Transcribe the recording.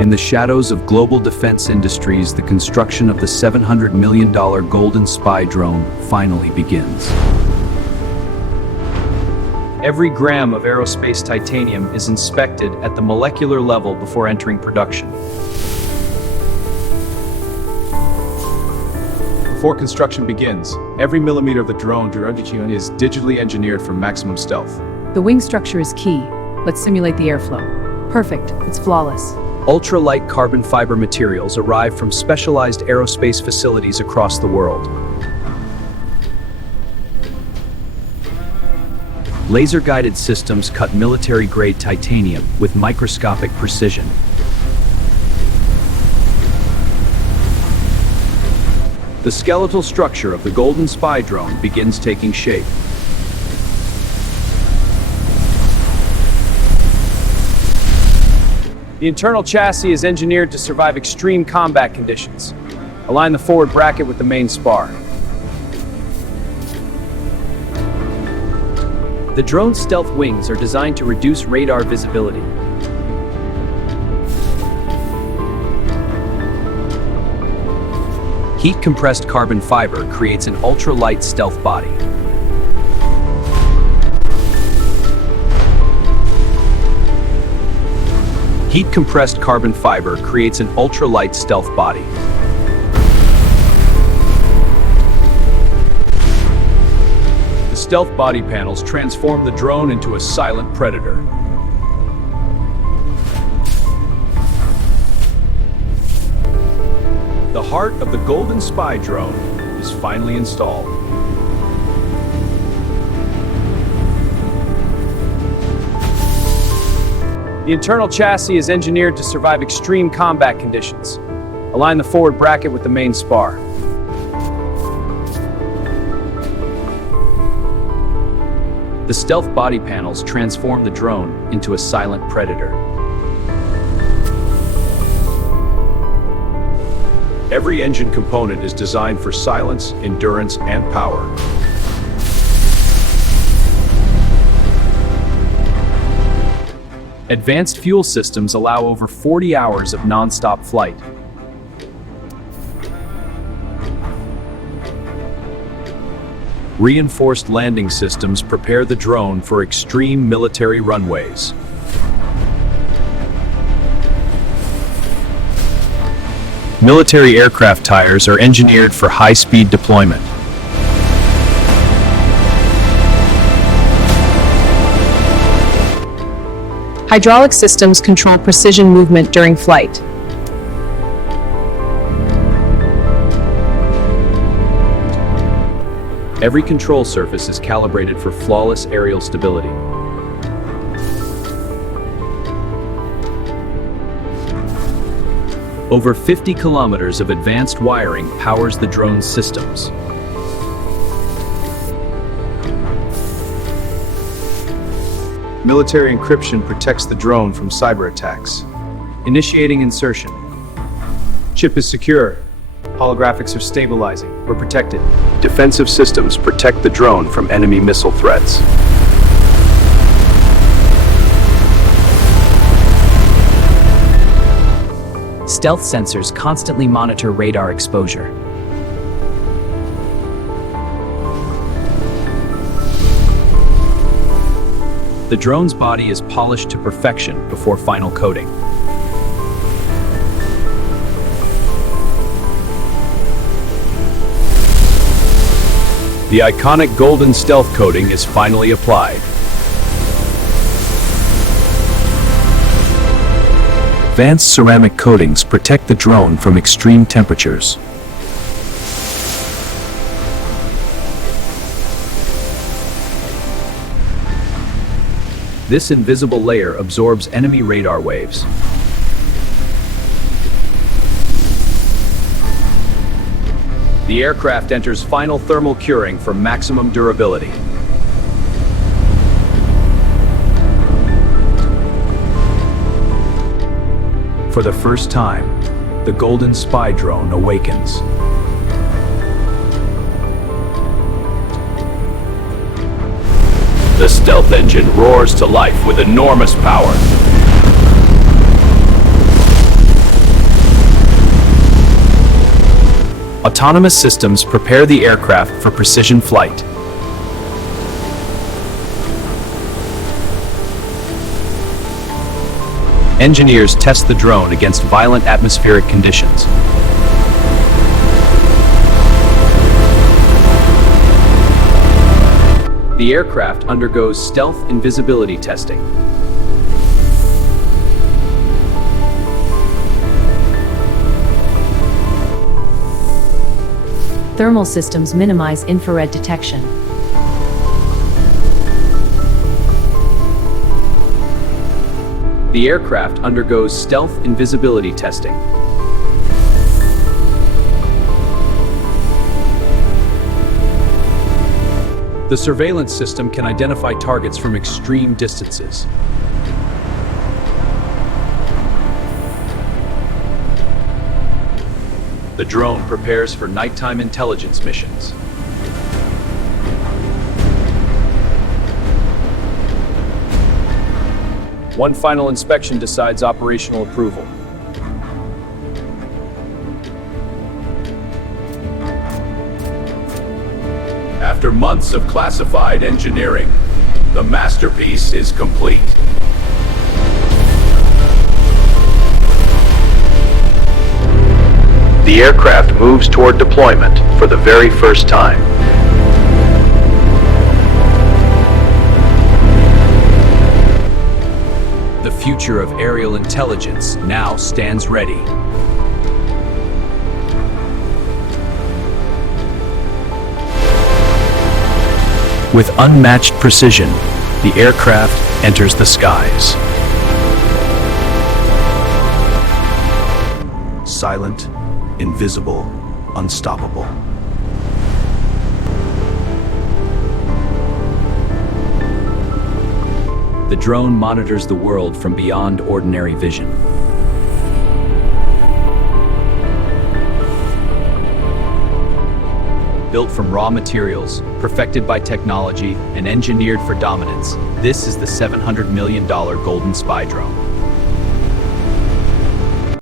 In the shadows of global defense industries, the construction of the $700 million Golden Spy drone finally begins. Every gram of aerospace titanium is inspected at the molecular level before entering production. Before construction begins, every millimeter of the drone is digitally engineered for maximum stealth. The wing structure is key. Let's simulate the airflow. Perfect. It's flawless. Ultra-light carbon fiber materials arrive from specialized aerospace facilities across the world. Laser-guided systems cut military-grade titanium with microscopic precision. The skeletal structure of the Golden Spy drone begins taking shape. The internal chassis is engineered to survive extreme combat conditions. Align the forward bracket with the main spar. The drone's stealth wings are designed to reduce radar visibility. Heat-compressed carbon fiber creates an ultra-light stealth body. Heat-compressed carbon fiber creates an ultra-light stealth body. The stealth body panels transform the drone into a silent predator. The heart of the Golden Spy drone is finally installed. The internal chassis is engineered to survive extreme combat conditions. Align the forward bracket with the main spar. The stealth body panels transform the drone into a silent predator. Every engine component is designed for silence, endurance, and power. Advanced fuel systems allow over 40 hours of non-stop flight. Reinforced landing systems prepare the drone for extreme military runways. Military aircraft tires are engineered for high-speed deployment. Hydraulic systems control precision movement during flight. Every control surface is calibrated for flawless aerial stability. Over 50 kilometers of advanced wiring powers the drone's systems. Military encryption protects the drone from cyber attacks. Initiating insertion. Chip is secure. Holographics are stabilizing. We're protected. Defensive systems protect the drone from enemy missile threats. Stealth sensors constantly monitor radar exposure. The drone's body is polished to perfection before final coating. The iconic golden stealth coating is finally applied. Advanced ceramic coatings protect the drone from extreme temperatures. This invisible layer absorbs enemy radar waves. The aircraft enters final thermal curing for maximum durability. For the first time, the Golden Spy drone awakens. The stealth engine roars to life with enormous power. Autonomous systems prepare the aircraft for precision flight. Engineers test the drone against violent atmospheric conditions. The aircraft undergoes stealth invisibility testing. Thermal systems minimize infrared detection. The aircraft undergoes stealth invisibility testing. The surveillance system can identify targets from extreme distances. The drone prepares for nighttime intelligence missions. One final inspection decides operational approval. After months of classified engineering, the masterpiece is complete. The aircraft moves toward deployment for the very first time. The future of aerial intelligence now stands ready. With unmatched precision, the aircraft enters the skies. Silent, invisible, unstoppable. The drone monitors the world from beyond ordinary vision. Built from raw materials, perfected by technology, and engineered for dominance, this is the $700 million Golden Spy drone.